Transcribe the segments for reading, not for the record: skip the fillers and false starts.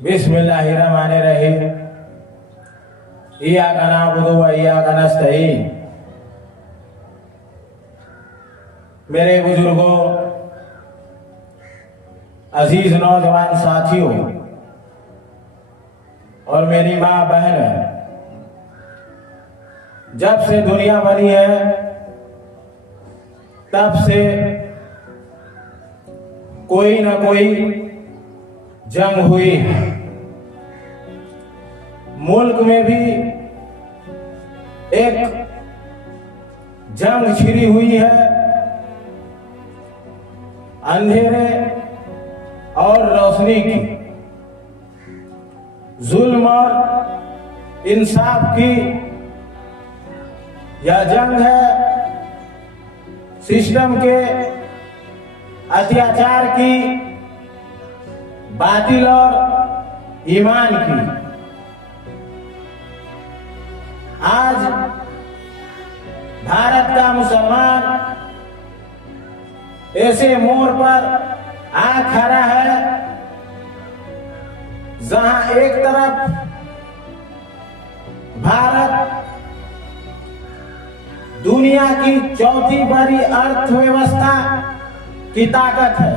बिस्मिल्लाहिर्रहमानिर्रहीम। इय्याका नअबुदु व इय्याका नस्तईन। मेरे बुजुर्गों, अजीज नौजवान साथियों और मेरी माँ बहन, जब से दुनिया बनी है तब से कोई ना कोई जंग हुई है। मुल्क में भी एक जंग छिड़ी हुई है, अंधेरे और रोशनी की, जुल्म और इंसाफ की यह जंग है। सिस्टम के अत्याचार की, बातिल और ईमान की। आज भारत का मुसलमान ऐसे मोड़ पर आ खड़ा है जहां एक तरफ भारत दुनिया की चौथी बड़ी अर्थव्यवस्था की ताकत है।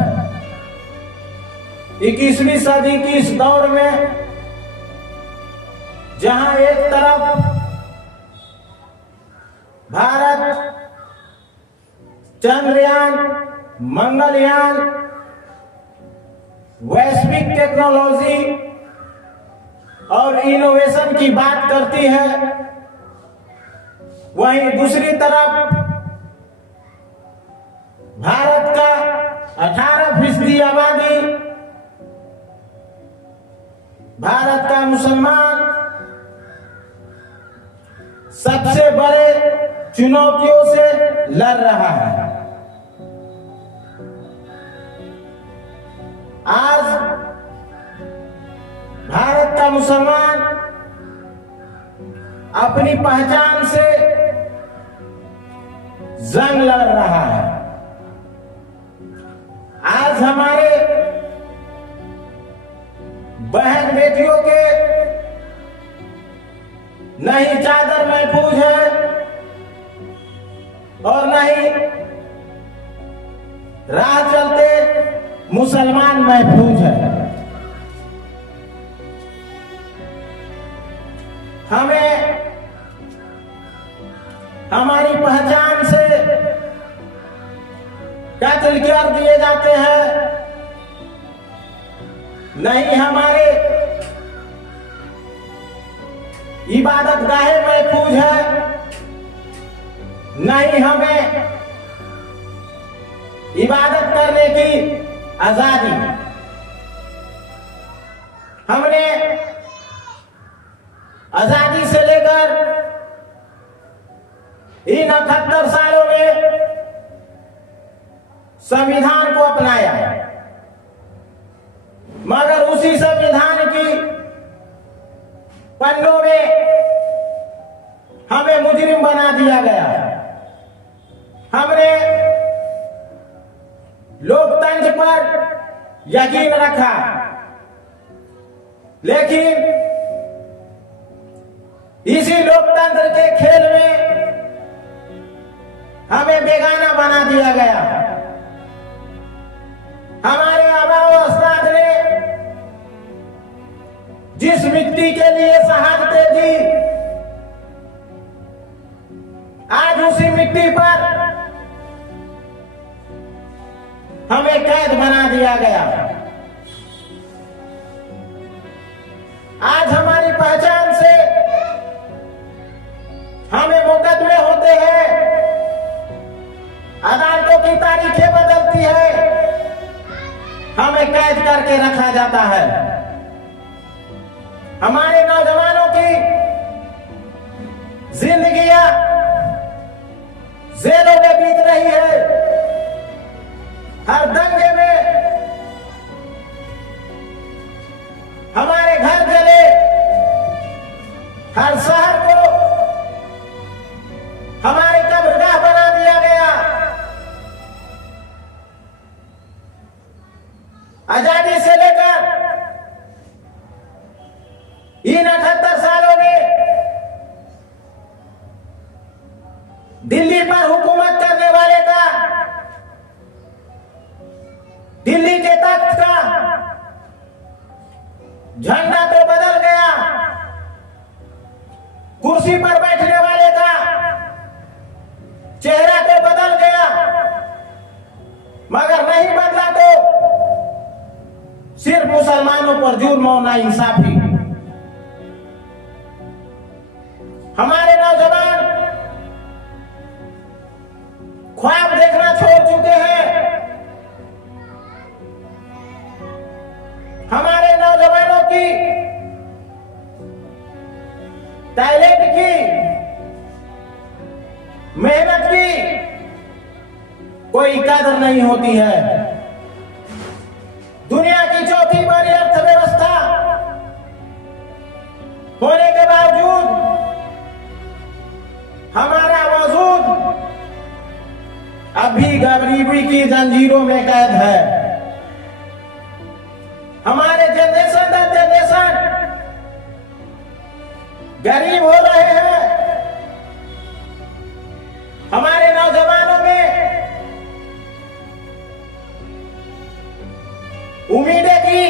21वीं सदी की इस दौर में जहां एक तरफ भारत चंद्रयान, मंगलयान, वैश्विक टेक्नोलॉजी और इनोवेशन की बात करती है, वहीं दूसरी तरफ भारत का 18% आबादी, भारत का मुसलमान सबसे बड़े चुनौतियों से लड़ रहा है। आज भारत का मुसलमान अपनी पहचान से जंग लड़ रहा है। आज हमारे बहन बेटियों के न ही चादर महफूज है और न ही राह चलते मुसलमान महफूज है। हमें हमारी पहचान से कत्ल कर दिए जाते हैं, नहीं हमारे इबादत गाहे महफूज है, नहीं हमें इबादत करने की आजादी। हमने आजादी से लेकर इन 78 सालों में संविधान को अपनाया, मगर उसी संविधान की पन्नों में हमें मुजरिम बना दिया गया। हमने लोकतंत्र पर यकीन रखा, लेकिन इसी लोकतंत्र के खेल में हमें बेगाना बना दिया गया। हमारे आबा व अजदाद ने जिस मिट्टी के लिए शहादतें दी, आज उसी मिट्टी पर हमें कैद बना दिया गया। आज हमारी पहचान से हमें मुकदमे होते हैं, अदालतों की तारीखें बदलती है, हमें कैद करके रखा जाता है। हमारे नौजवानों की जिंदगियां जेलों में बीत रही है। हर दंगे में हमारे घर जले, हर शहर को हमारे कब्रगाह बना दिया गया। आजादी से लेकर इन 78 सालों में दिल्ली पर हुकूमत करने वाले का, दिल्ली के तख्त का झंडा तो बदल गया, कुर्सी पर बैठने वाले का चेहरा तो बदल गया, मगर नहीं बदला तो सिर्फ मुसलमानों पर जुर्म और नाइंसाफी। हमारे नौजवान ख्वाब देखना छोड़ चुके हैं। हमारे नौजवानों की टैलेंट की, मेहनत की कोई कदर नहीं होती है। दुनिया की चौथी बड़ी अर्थव्यवस्था होने के बावजूद हमारा वजूद अभी गरीबी की जंजीरों में कैद है। हमारे जनरेशन दर जनरेशन गरीब हो रहे हैं। हमारे नौजवानों में उम्मीदें की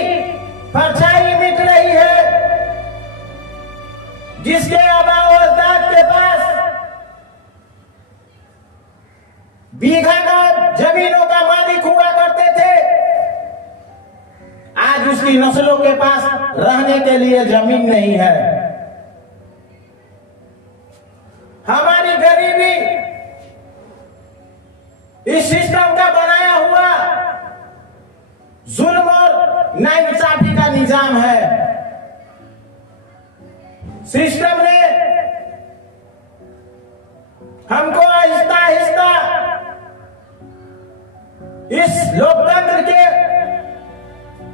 परछाई मिट रही है। जिसके आबाओ अजदाद के पास बीघा का जमीनों का मालिक हुआ करते थे, आज उसकी नस्लों के पास रहने के लिए जमीन नहीं है। हमारी गरीबी इस सिस्टम का बनाया हुआ जुल्म और नाइंसाफी का निजाम है। सिस्टम ने हमको आहिस्ता आहिस्ता इस लोकतंत्र के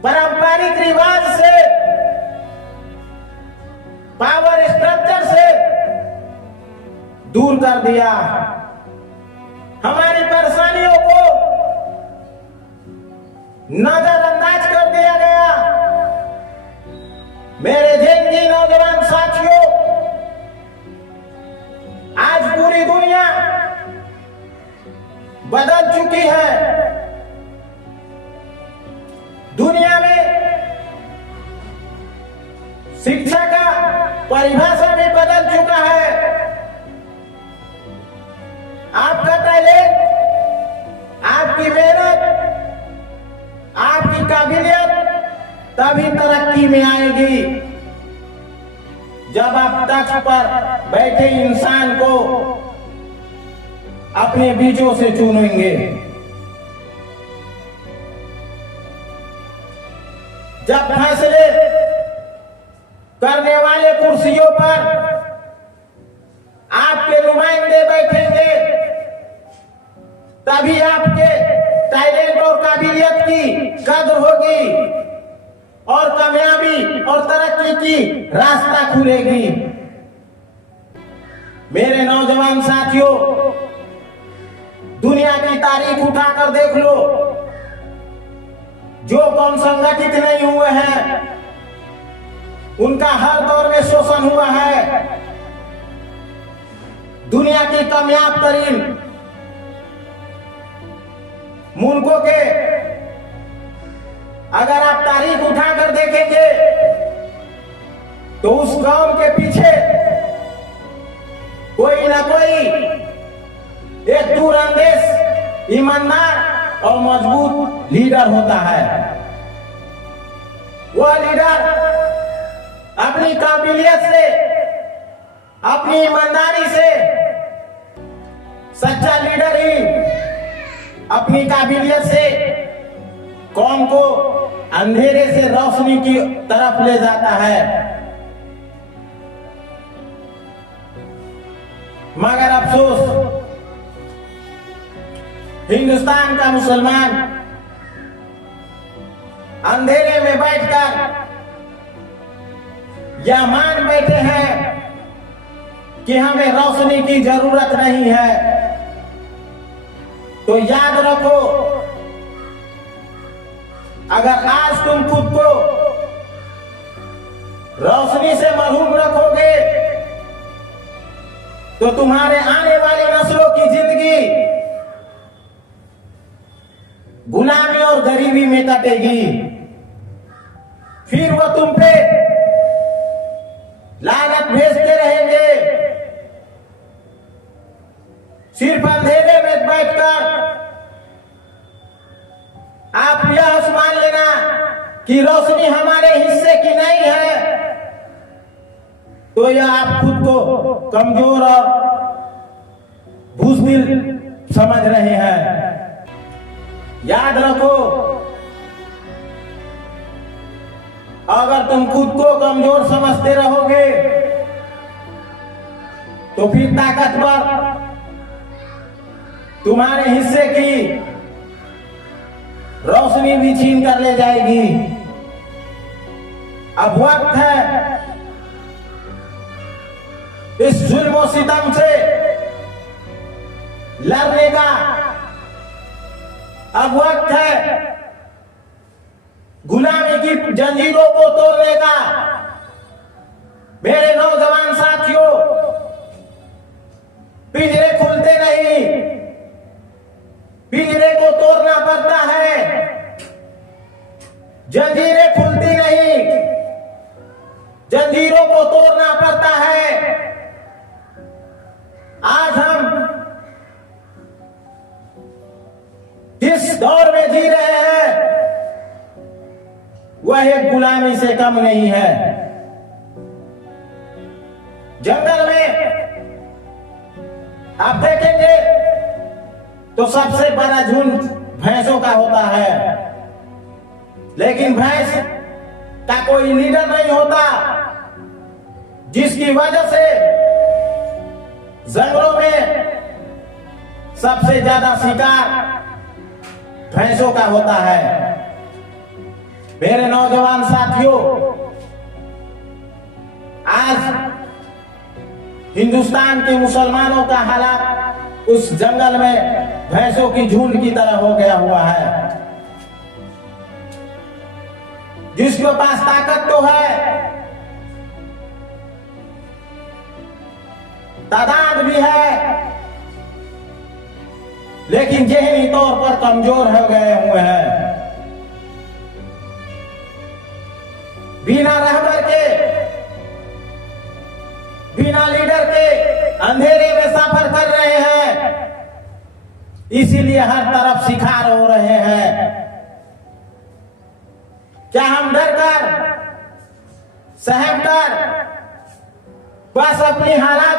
पारंपरिक रिवाज से, पावर स्ट्रक्चर से दूर कर दिया। हमारी परेशानियों को नजरअंदाज कर दिया गया। मेरे ज़िंदगी नौजवान साथियों, आज पूरी दुनिया बदल चुकी है। दुनिया में शिक्षा का परिभाषा भी बदल चुका है। आपका टैलेंट, आपकी मेहनत, आपकी काबिलियत तभी तरक्की में आएगी जब आप तख्त पर बैठे इंसान को अपने बीजों से चुनेंगे। जब फैसले करने वाले कुर्सियों पर आपके नुमाइंदे बैठेंगे, तभी आपके टैलेंट और काबिलियत की कदर होगी और कामयाबी और तरक्की की रास्ता खुलेगी। मेरे नौजवान साथियों, दुनिया की तारीख उठाकर देख लो, जो कौन संगठित नहीं हुए हैं उनका हर दौर में शोषण हुआ है। दुनिया की कामयाब तरीन मुल्कों के अगर आप तारीख उठाकर देखेंगे तो उस कौम के पीछे कोई ना कोई एक दूरअंदेश, ईमानदार और मजबूत लीडर होता है। वह लीडर अपनी काबिलियत से, अपनी ईमानदारी से, सच्चा लीडर ही अपनी काबिलियत से कौम को अंधेरे से रोशनी की तरफ ले जाता है। मगर अफसोस, हिंदुस्तान का मुसलमान अंधेरे में बैठकर यह मान बैठे हैं कि हमें रोशनी की जरूरत नहीं है। तो याद रखो, अगर आज तुम खुद को रोशनी से महरूम रखोगे तो तुम्हारे आने वाली नस्लों की जिंदगी गुलामी और गरीबी में कटेगी। फिर वो तुम पे लानत भेजते रहेंगे। सिर्फ अंधेरे में बैठकर आप यह मान लेना कि रोशनी हमारे हिस्से की नहीं है, तो यह आप खुद को कमजोर और बुज़दिल समझ रहे हैं। याद रखो, अगर तुम खुद को कमजोर समझते रहोगे तो फिर ताकतवर तुम्हारे हिस्से की रोशनी भी छीन कर ले जाएगी। अब वक्त है इस जुल्म सितम से लड़ने का। अब वक्त है गुलामी की जंजीरों को तोड़ने का। मेरे नौजवान साथियों, पिंजरे खुलते नहीं, पिंजरे को तोड़ना पड़ता है। जंजीरें खुलती नहीं, जंजीरों को तोड़ना पड़ता है। आज हम जिस दौर में जी रहे हैं वह एक गुलामी से कम नहीं है। जंगल में आप देखेंगे तो सबसे बड़ा झुंड भैंसों का होता है, लेकिन भैंस का कोई लीडर नहीं होता, जिसकी वजह से जंगलों में सबसे ज्यादा शिकार भैंसों का होता है। मेरे नौजवान साथियों, आज हिंदुस्तान के मुसलमानों का हालात उस जंगल में भैंसों की झुंड की तरह हो गया हुआ है। जिसके पास ताकत तो है, तादाद भी है, लेकिन ज़हनी तौर पर कमजोर हो गए हुए हैं। बिना रहबर के, बिना लीडर के अंधेरे में सफर कर रहे हैं, इसीलिए हर तरफ शिकार हो रहे हैं। क्या हम डरकर, सहमकर बस अपनी हालात